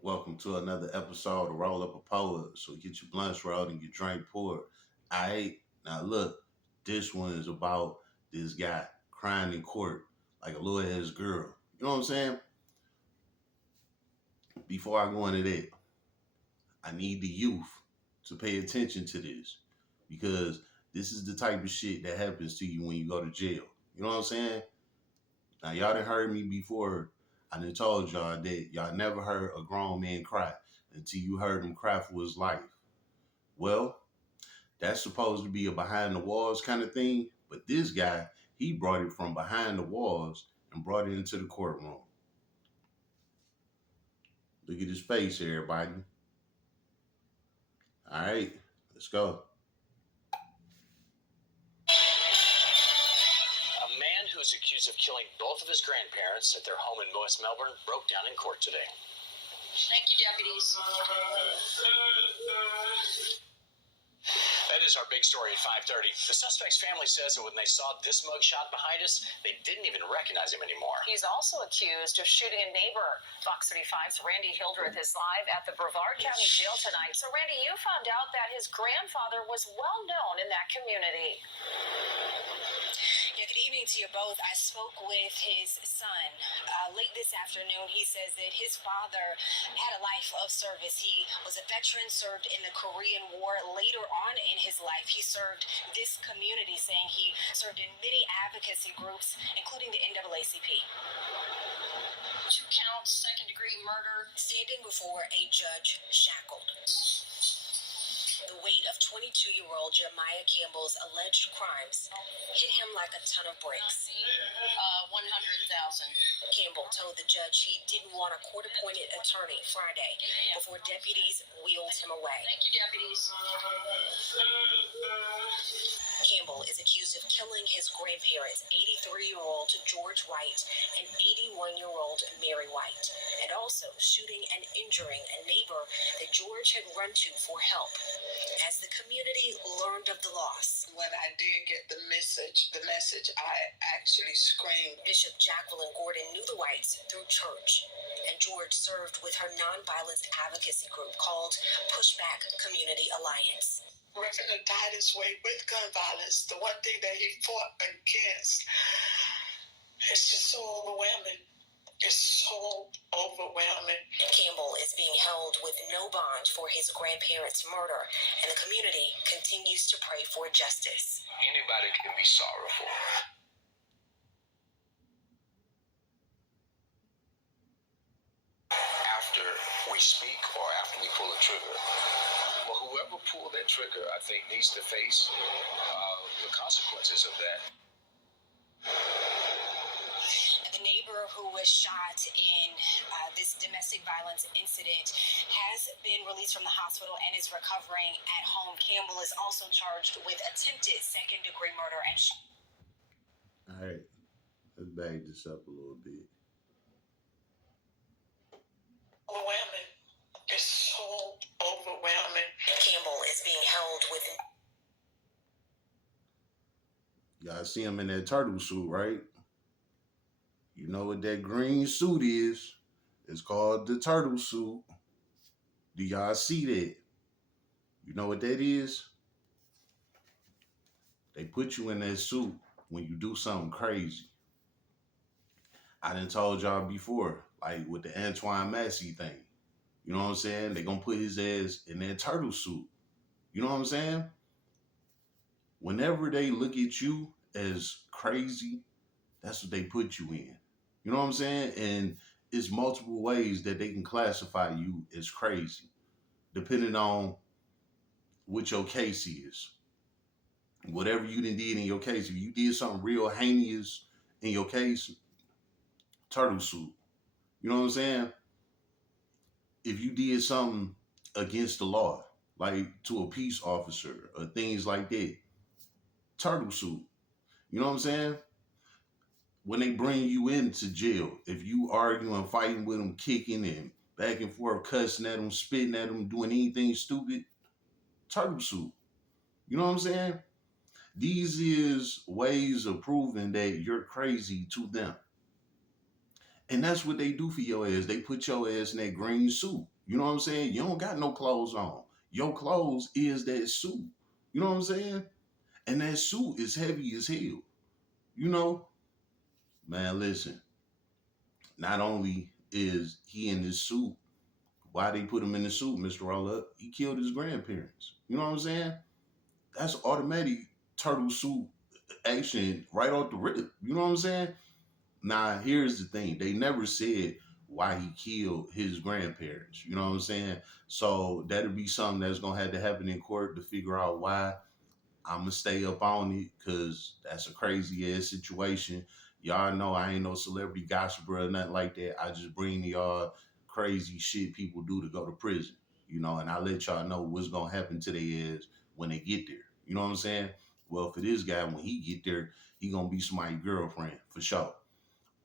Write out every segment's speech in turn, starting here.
Welcome to another episode of Roll Up a Poet. So get your blunts rolled and your drink poured. Alright, now look, this one is about this guy crying in court like a little ass girl. You know what I'm saying? Before I go into that, I need the youth to pay attention to this because this is the type of shit that happens to you when you go to jail. You know what I'm saying? Now y'all done heard me before. I done told y'all that y'all never heard a grown man cry until you heard him cry for his life. Well, that's supposed to be a behind the walls kind of thing, but this guy, he brought it from behind the walls and brought it into the courtroom. Look at his face, everybody. All right, let's go. A man who is accused of killing both of his grandparents at their home in West Melbourne broke down in court today. Thank you, deputies. That is our big story at 5:30. The suspect's family says that when they saw this mugshot behind us, they didn't even recognize him anymore. He's also accused of shooting a neighbor. Fox 35's Randy Hildreth is live at the Brevard County Jail tonight. So, Randy, you found out that his grandfather was well known in that community. Yeah, good evening to you both. I spoke with his son late this afternoon. He says that his father had a life of service. He was a veteran, served in the Korean War. Later on in his life, he served this community, saying he served in many advocacy groups, including the NAACP. 2 counts, second-degree murder. Standing before a judge shackled. The weight of 22-year-old Jeremiah Campbell's alleged crimes hit him like a ton of bricks. 100,000. Campbell told the judge he didn't want a court-appointed attorney Friday before deputies wheeled him away. Thank you, deputies. Campbell is accused of killing his grandparents, 83-year-old George White and 81-year-old Mary White, and also shooting and injuring a neighbor that George had run to for help. As the community learned of the loss, when I did get the message, I actually screamed. Bishop Jacqueline Gordon knew the Whites through church, and George served with her nonviolence advocacy group called Pushback Community Alliance. Reverend died his way with gun violence. The one thing that he fought against, it's just so overwhelming. It's so overwhelming. Campbell is being held with no bond for his grandparents' murder, and the community continues to pray for justice. Anybody can be sorrowful. After we speak or after we pull a trigger. Well, whoever pulled that trigger, I think, needs to face the consequences of that. The neighbor who was shot in this domestic violence incident has been released from the hospital and is recovering at home. Campbell is also charged with attempted second-degree murder. All right, let's bag this up a little bit. Overwhelming. It's so overwhelming. Campbell is being held with... Y'all see him in that turtle suit, right? You know what that green suit is? It's called the turtle suit. Do y'all see that? You know what that is? They put you in that suit when you do something crazy. I done told y'all before, like with the Antoine Massey thing. You know what I'm saying? They gonna put his ass in that turtle suit. You know what I'm saying? Whenever they look at you as crazy, that's what they put you in. You know what I'm saying? And it's multiple ways that they can classify you as crazy, depending on what your case is. Whatever you done did in your case, if you did something real heinous in your case, turtle suit. You know what I'm saying? If you did something against the law, like to a peace officer or things like that, turtle suit. You know what I'm saying? When they bring you into jail, if you arguing, fighting with them, kicking and back and forth, cussing at them, spitting at them, doing anything stupid, turtle suit. You know what I'm saying? These is ways of proving that you're crazy to them. And that's what they do for your ass. They put your ass in that green suit. You know what I'm saying? You don't got no clothes on. Your clothes is that suit. You know what I'm saying? And that suit is heavy as hell. You know? Man, listen. Not only is he in this suit, why they put him in the suit, Mr. Roll Up? He killed his grandparents. You know what I'm saying? That's automatic turtle suit action right off the rip. You know what I'm saying? Now, here's the thing. They never said why he killed his grandparents. You know what I'm saying? So that'll be something that's gonna have to happen in court to figure out why. I'm gonna stay up on it because that's a crazy ass situation. Y'all know I ain't no celebrity gossiper or nothing like that. I just bring y'all crazy shit people do to go to prison, and I let y'all know what's gonna happen to their ass when they get there. You know what I'm saying? Well, for this guy, when he get there, he gonna be somebody's girlfriend for sure.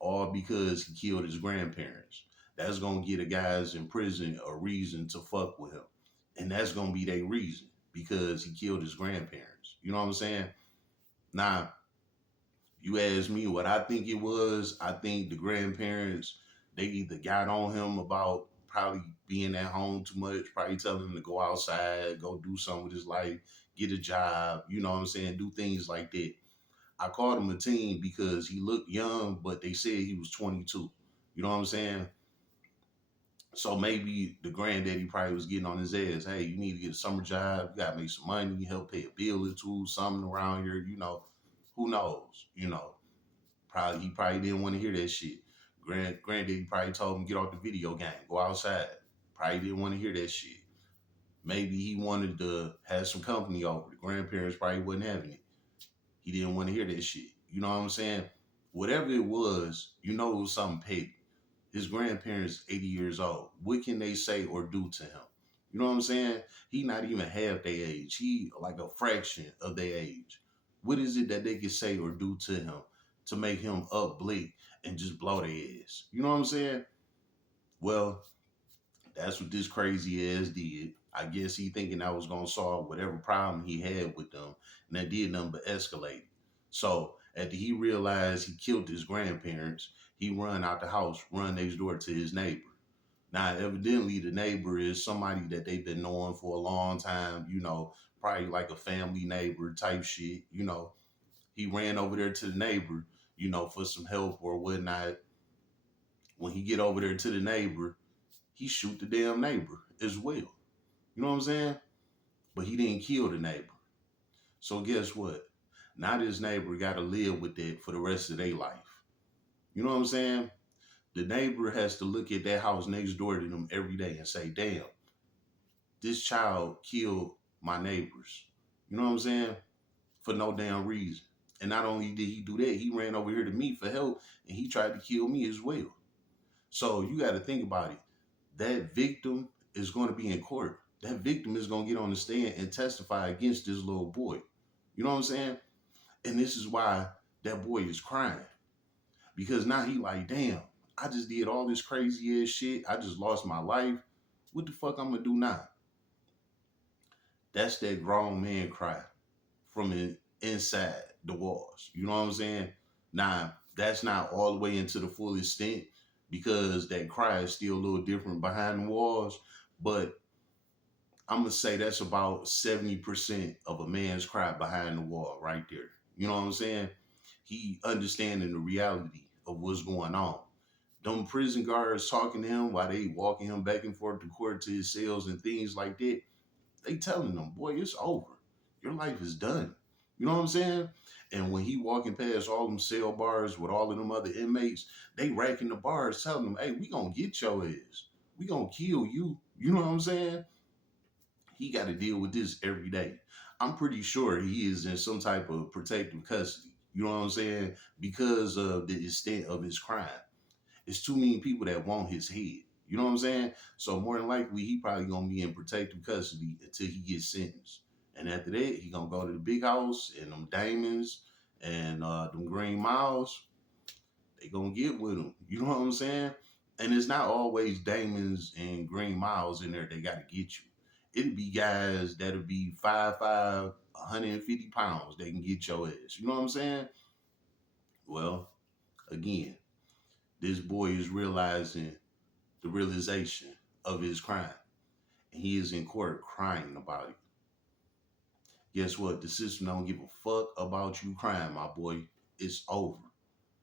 All because he killed his grandparents. That's gonna get a guys in prison a reason to fuck with him. And that's gonna be their reason because he killed his grandparents. You know what I'm saying? Now, you ask me what I think it was, I think the grandparents, they either got on him about probably being at home too much, probably telling him to go outside, go do something with his life, get a job, you know what I'm saying, do things like that. I called him a teen because he looked young, but they said he was 22. You know what I'm saying? So maybe the granddaddy probably was getting on his ass. Hey, you need to get a summer job. You gotta make some money, help pay a bill or two, something around here. Who knows? Probably he probably didn't want to hear that shit. Granddaddy probably told him get off the video game, go outside. Probably didn't want to hear that shit. Maybe he wanted to have some company over. The grandparents probably wasn't having it. He didn't want to hear that shit. You know what I'm saying? Whatever it was, it was something petty. His grandparents 80 years old. What can they say or do to him? You know what I'm saying? He not even half their age. He like a fraction of their age. What is it that they can say or do to him to make him up blick and just blow their ass? You know what I'm saying? Well, that's what this crazy ass did. I guess he thinking I was gonna solve whatever problem he had with them, and that did nothing but escalate. So after he realized he killed his grandparents, he run out the house, run next door to his neighbor. Now, evidently, the neighbor is somebody that they've been knowing for a long time. Probably like a family neighbor type shit. He ran over there to the neighbor, for some help or whatnot. When he get over there to the neighbor, he shoot the damn neighbor as well. You know what I'm saying? But he didn't kill the neighbor. So guess what? Now this neighbor got to live with that for the rest of their life. You know what I'm saying? The neighbor has to look at that house next door to them every day and say, damn, this child killed my neighbors. You know what I'm saying? For no damn reason. And not only did he do that, he ran over here to me for help and he tried to kill me as well. So you got to think about it. That victim is going to be in court. That victim is going to get on the stand and testify against this little boy. You know what I'm saying? And this is why that boy is crying. Because now he like, damn, I just did all this crazy ass shit. I just lost my life. What the fuck I'm going to do now? That's that grown man cry from inside the walls. You know what I'm saying? Now, that's not all the way into the full extent because that cry is still a little different behind the walls. But I'm going to say that's about 70% of a man's cry behind the wall right there. You know what I'm saying? He understanding the reality of what's going on. Them prison guards talking to him while they walking him back and forth to court to his cells and things like that. They telling him, boy, it's over. Your life is done. You know what I'm saying? And when he walking past all them cell bars with all of them other inmates, they racking the bars telling him, hey, we gonna get your ass. We gonna kill you. You know what I'm saying? He got to deal with this every day. I'm pretty sure he is in some type of protective custody. You know what I'm saying? Because of the extent of his crime. It's too many people that want his head. You know what I'm saying? So more than likely, he probably going to be in protective custody until he gets sentenced. And after that, he going to go to the big house and them diamonds and them green miles. They going to get with him. You know what I'm saying? And it's not always diamonds and green miles in there they got to get you. It'd be guys that'll be 5'5", 150 pounds. They can get your ass. You know what I'm saying? Well, again, this boy is realizing the realization of his crime. And he is in court crying about it. Guess what? The system don't give a fuck about you crying, my boy. It's over.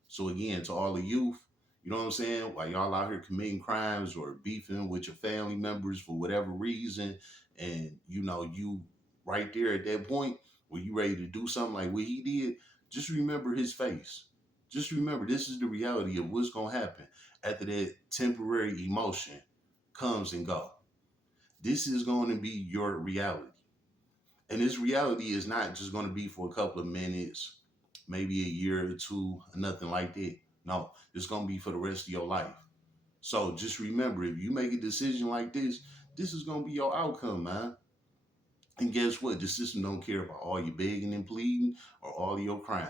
So again, to all the youth, you know what I'm saying? While y'all out here committing crimes or beefing with your family members for whatever reason, and you right there at that point where you ready to do something like what he did, just remember his face. Just remember this is the reality of what's gonna happen after that temporary emotion comes and go. This is going to be your reality. And this reality is not just going to be for a couple of minutes, maybe a year or two, or nothing like that. No, it's going to be for the rest of your life. So just remember, if you make a decision like this is going to be your outcome, man. And guess what? The system don't care about all your begging and pleading or all your crying.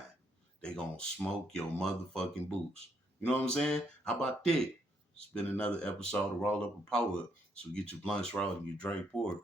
They going to smoke your motherfucking boots. You know what I'm saying? How about that? It's been another episode of Roll Up a Power Up. So get your blunts rolled and your drink poured.